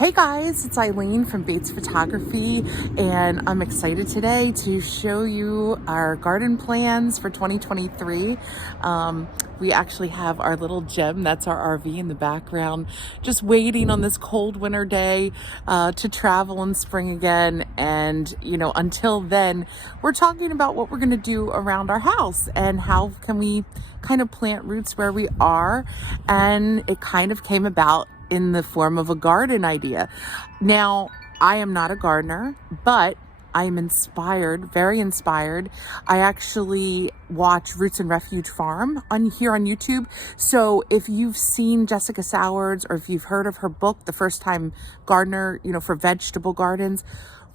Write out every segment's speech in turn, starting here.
Hey guys, it's Eileen from Bates Photography, and I'm excited today to show you our garden plans for 2023. We actually have our little gem, that's our RV in the background, just waiting on this cold winter day to travel in spring again. And until then, we're talking about what we're going to do around our house and how can we kind of plant roots where we are. And it kind of came about in the form of a garden idea. Now, I am not a gardener, but I am inspired, very inspired. I actually watch Roots and Refuge Farm here on YouTube. So if you've seen Jessica Sowards or if you've heard of her book, The First Time Gardener, for vegetable gardens,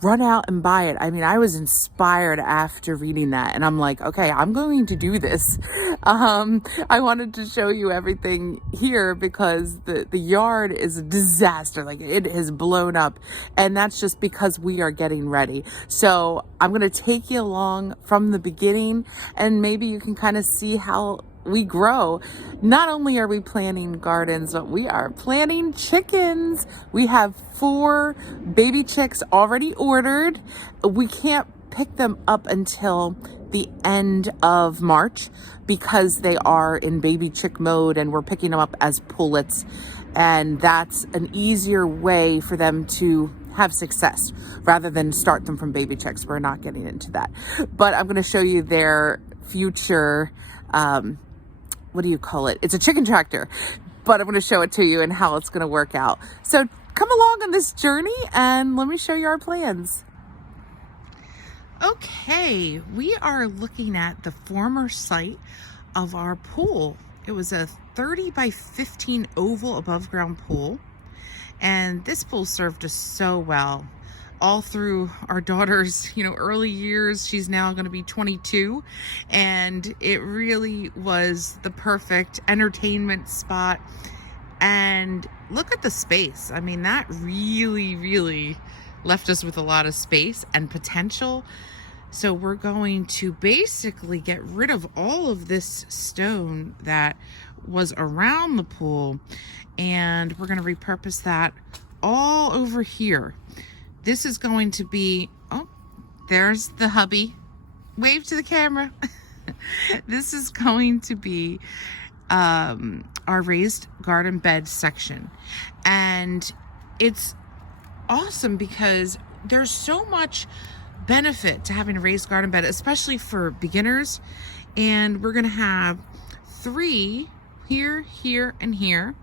run out and buy it. I mean, I was inspired after reading that, and I'm like, okay, I'm going to do this. I wanted to show you everything here because the yard is a disaster. Like, it has blown up, and that's just because we are getting ready. So I'm going to take you along from the beginning, and maybe you can kind of see how we grow. Not only are we planting gardens, but we are planting chickens. We have 4 baby chicks already ordered. We can't pick them up until the end of March because they are in baby chick mode, and we're picking them up as pullets. And that's an easier way for them to have success rather than start them from baby chicks. We're not getting into that. But I'm going to show you their future what do you call it? It's a chicken tractor, but I'm going to show it to you and how it's going to work out. So come along on this journey and let me show you our plans. Okay, we are looking at the former site of our pool. It was a 30 by 15 oval above ground pool, and this pool served us so well all through our daughter's early years. She's now going to be 22, and it really was the perfect entertainment spot. And look at the space. I mean, that really left us with a lot of space and potential. So we're going to basically get rid of all of this stone that was around the pool, and we're going to repurpose that all over here. This is going to be, oh, there's the hubby. Wave to the camera. This is going to be our raised garden bed section. And it's awesome because there's so much benefit to having a raised garden bed, especially for beginners. And we're going to have 3 here, here, and here.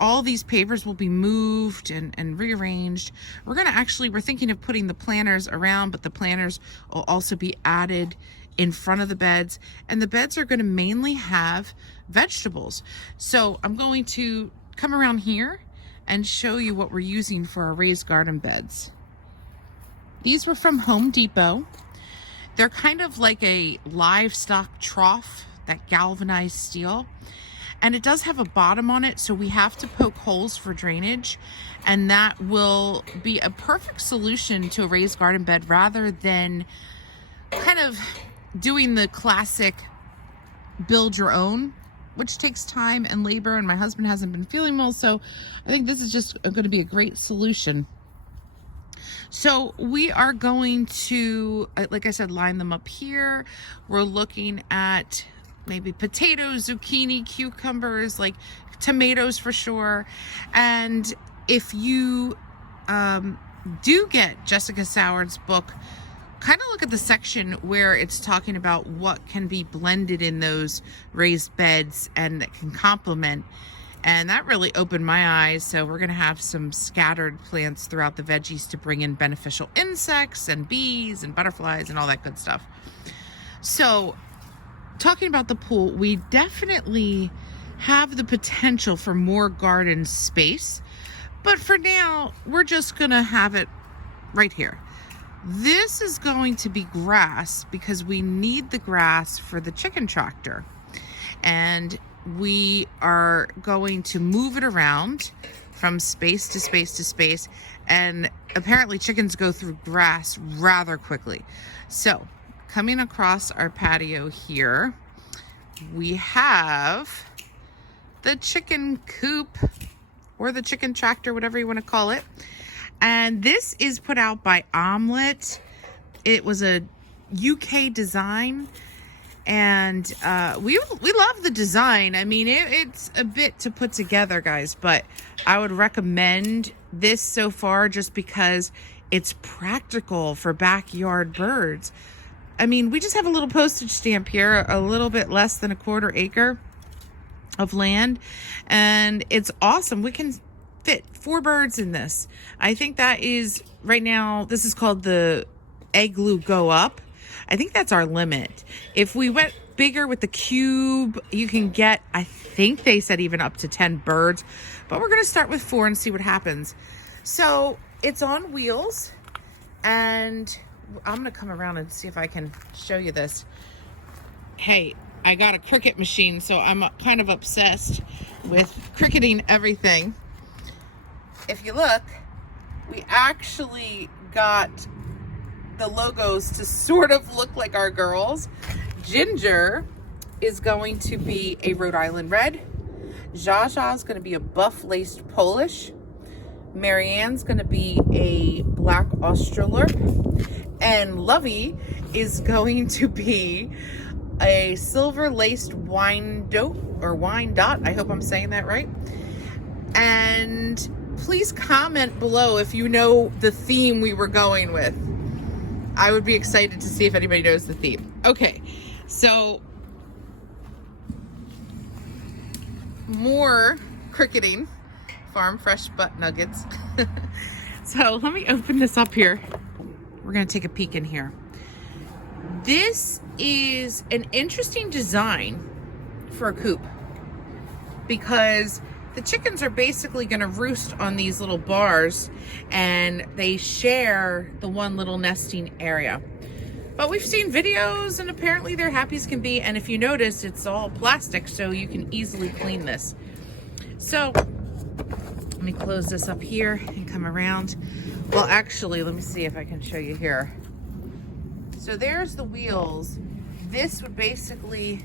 All these pavers will be moved and rearranged. We're thinking of putting the planters around, but the planters will also be added in front of the beds. And the beds are going to mainly have vegetables. So I'm going to come around here and show you what we're using for our raised garden beds. These were from Home Depot. They're kind of like a livestock trough, that galvanized steel. And it does have a bottom on it, so we have to poke holes for drainage, and that will be a perfect solution to a raised garden bed rather than kind of doing the classic build your own, which takes time and labor, and my husband hasn't been feeling well, so I think this is just going to be a great solution. So we are going to, like I said, line them up here. We're looking at maybe potatoes, zucchini, cucumbers, like tomatoes for sure. And if you do get Jessica Sowards' book, kind of look at the section where it's talking about what can be blended in those raised beds and that can complement. And that really opened my eyes. So we're going to have some scattered plants throughout the veggies to bring in beneficial insects and bees and butterflies and all that good stuff. So talking about the pool, we definitely have the potential for more garden space, but for now, we're just gonna have it right here. This is going to be grass because we need the grass for the chicken tractor, and we are going to move it around from space to space to space, and apparently chickens go through grass rather quickly. So coming across our patio here, we have the chicken coop or the chicken tractor, whatever you want to call it. And this is put out by Omelette. It was a UK design, and we love the design. I mean, it's a bit to put together, guys, but I would recommend this so far just because it's practical for backyard birds. I mean, we just have a little postage stamp here, a little bit less than a 1/4 acre of land, and it's awesome. We can fit 4 birds in this. I think that is, right now, this is called the Igloo Go Up. I think that's our limit. If we went bigger with the cube, you can get, I think they said even up to 10 birds, but we're gonna start with 4 and see what happens. So it's on wheels, and I'm gonna come around and see if I can show you this. Hey, I got a Cricut machine, so I'm kind of obsessed with cricketing everything. If you look, we actually got the logos to sort of look like our girls. Ginger is going to be a Rhode Island Red. Zsa is going to be a buff laced Polish. Marianne's going to be a black Australorp. And Lovey is going to be a silver laced Wyandotte, or Wyandotte. I hope I'm saying that right. And please comment below if you know the theme we were going with. I would be excited to see if anybody knows the theme. Okay, so more cricketing, farm fresh butt nuggets. So let me open this up here. We're gonna take a peek in here. This is an interesting design for a coop because the chickens are basically going to roost on these little bars, and they share the one little nesting area. But we've seen videos, and apparently they're happy as can be. And if you notice, it's all plastic, so you can easily clean this. So let me close this up here and come around. Well, actually, let me see if I can show you here. So there's the wheels. This would basically,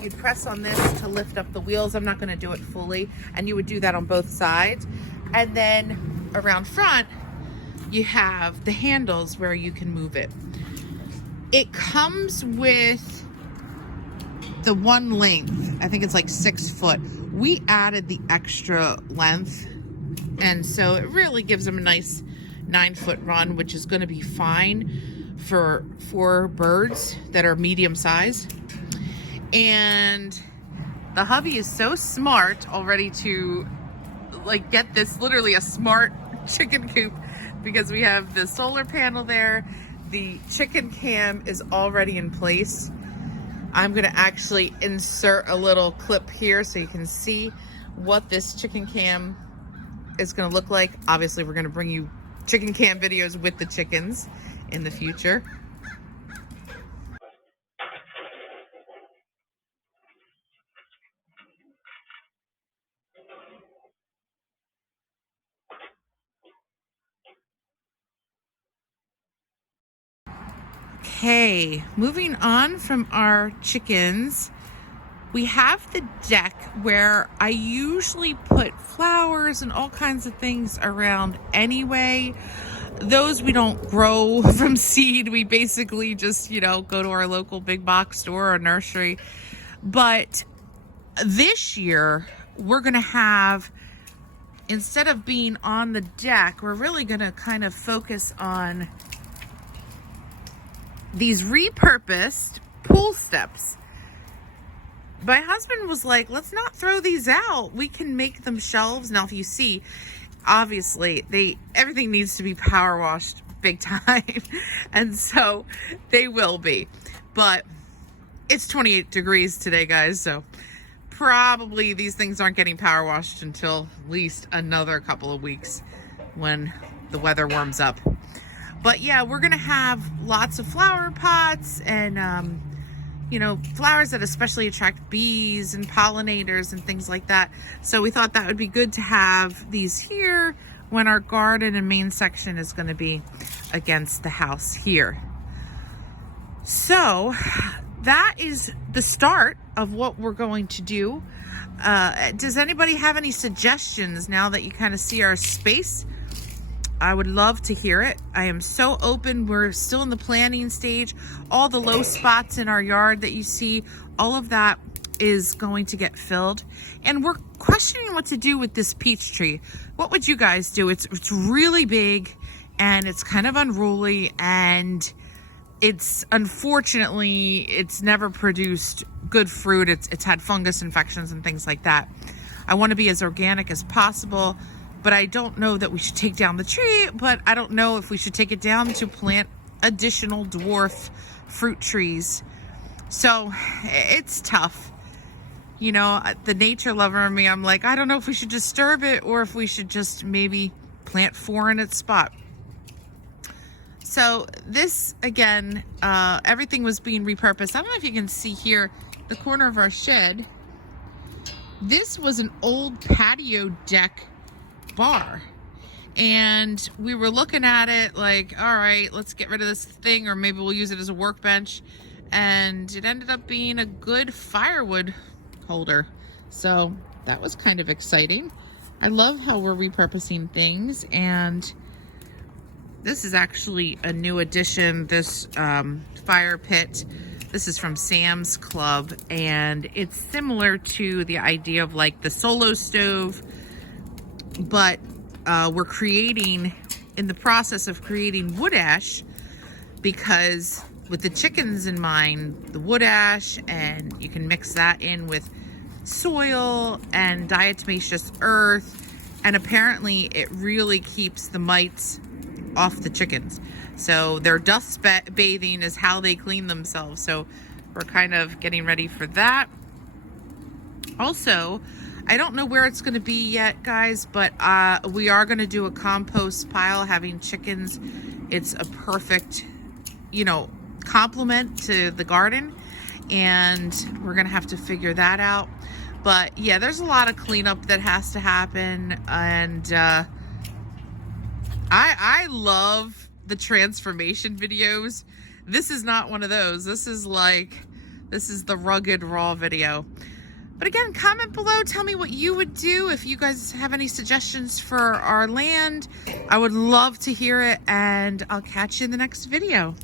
you'd press on this to lift up the wheels. I'm not going to do it fully, and you would do that on both sides. And then around front, you have the handles where you can move it. It comes with the one length. I think it's like 6 foot. We added the extra length, and so it really gives them a nice 9-foot run, which is going to be fine for 4 birds that are medium size. And the hubby is so smart already to like get this literally a smart chicken coop, because we have the solar panel there. The chicken cam is already in place. I'm gonna actually insert a little clip here so you can see what this chicken cam is gonna look like. Obviously, we're gonna bring you chicken cam videos with the chickens in the future. Okay, moving on from our chickens, we have the deck where I usually put flowers and all kinds of things around anyway. Those we don't grow from seed. We basically just, go to our local big box store or nursery. But this year, we're going to have, instead of being on the deck, we're really going to kind of focus on these repurposed pool steps. My husband was like, let's not throw these out. We can make them shelves. Now, if you see, obviously, everything needs to be power washed big time. And so they will be. But it's 28 degrees today, guys. So probably these things aren't getting power washed until at least another couple of weeks when the weather warms up. But yeah, we're going to have lots of flower pots and, flowers that especially attract bees and pollinators and things like that. So we thought that would be good to have these here when our garden and main section is going to be against the house here. So that is the start of what we're going to do. Does anybody have any suggestions now that you kind of see our space? I would love to hear it. I am so open. We're still in the planning stage. All the low spots in our yard that you see, all of that is going to get filled. And we're questioning what to do with this peach tree. What would you guys do? It's really big and it's kind of unruly, and it's unfortunately, it's never produced good fruit. It's had fungus infections and things like that. I want to be as organic as possible, but I don't know that we should take down the tree, but I don't know if we should take it down to plant additional dwarf fruit trees. So it's tough. You know, the nature lover in me, I'm like, I don't know if we should disturb it or if we should just maybe plant 4 in its spot. So this, again, everything was being repurposed. I don't know if you can see here, the corner of our shed. This was an old patio deck bar, and we were looking at it like, all right, let's get rid of this thing, or maybe we'll use it as a workbench. And it ended up being a good firewood holder. So that was kind of exciting. I love how we're repurposing things. And this is actually a new addition, this fire pit. This is from Sam's Club, and it's similar to the idea of like the solo stove, but we're creating, in the process of creating wood ash, because with the chickens in mind, the wood ash, and you can mix that in with soil and diatomaceous earth, and apparently it really keeps the mites off the chickens. So their dust bathing is how they clean themselves. So we're kind of getting ready for that. Also, I don't know where it's going to be yet, guys, but we are going to do a compost pile. Having chickens, it's a perfect, you know, complement to the garden, and we're going to have to figure that out. But yeah, there's a lot of cleanup that has to happen, and I love the transformation videos. This is not one of those. This is the rugged raw video. But again, comment below, tell me what you would do if you guys have any suggestions for our land. I would love to hear it, and I'll catch you in the next video.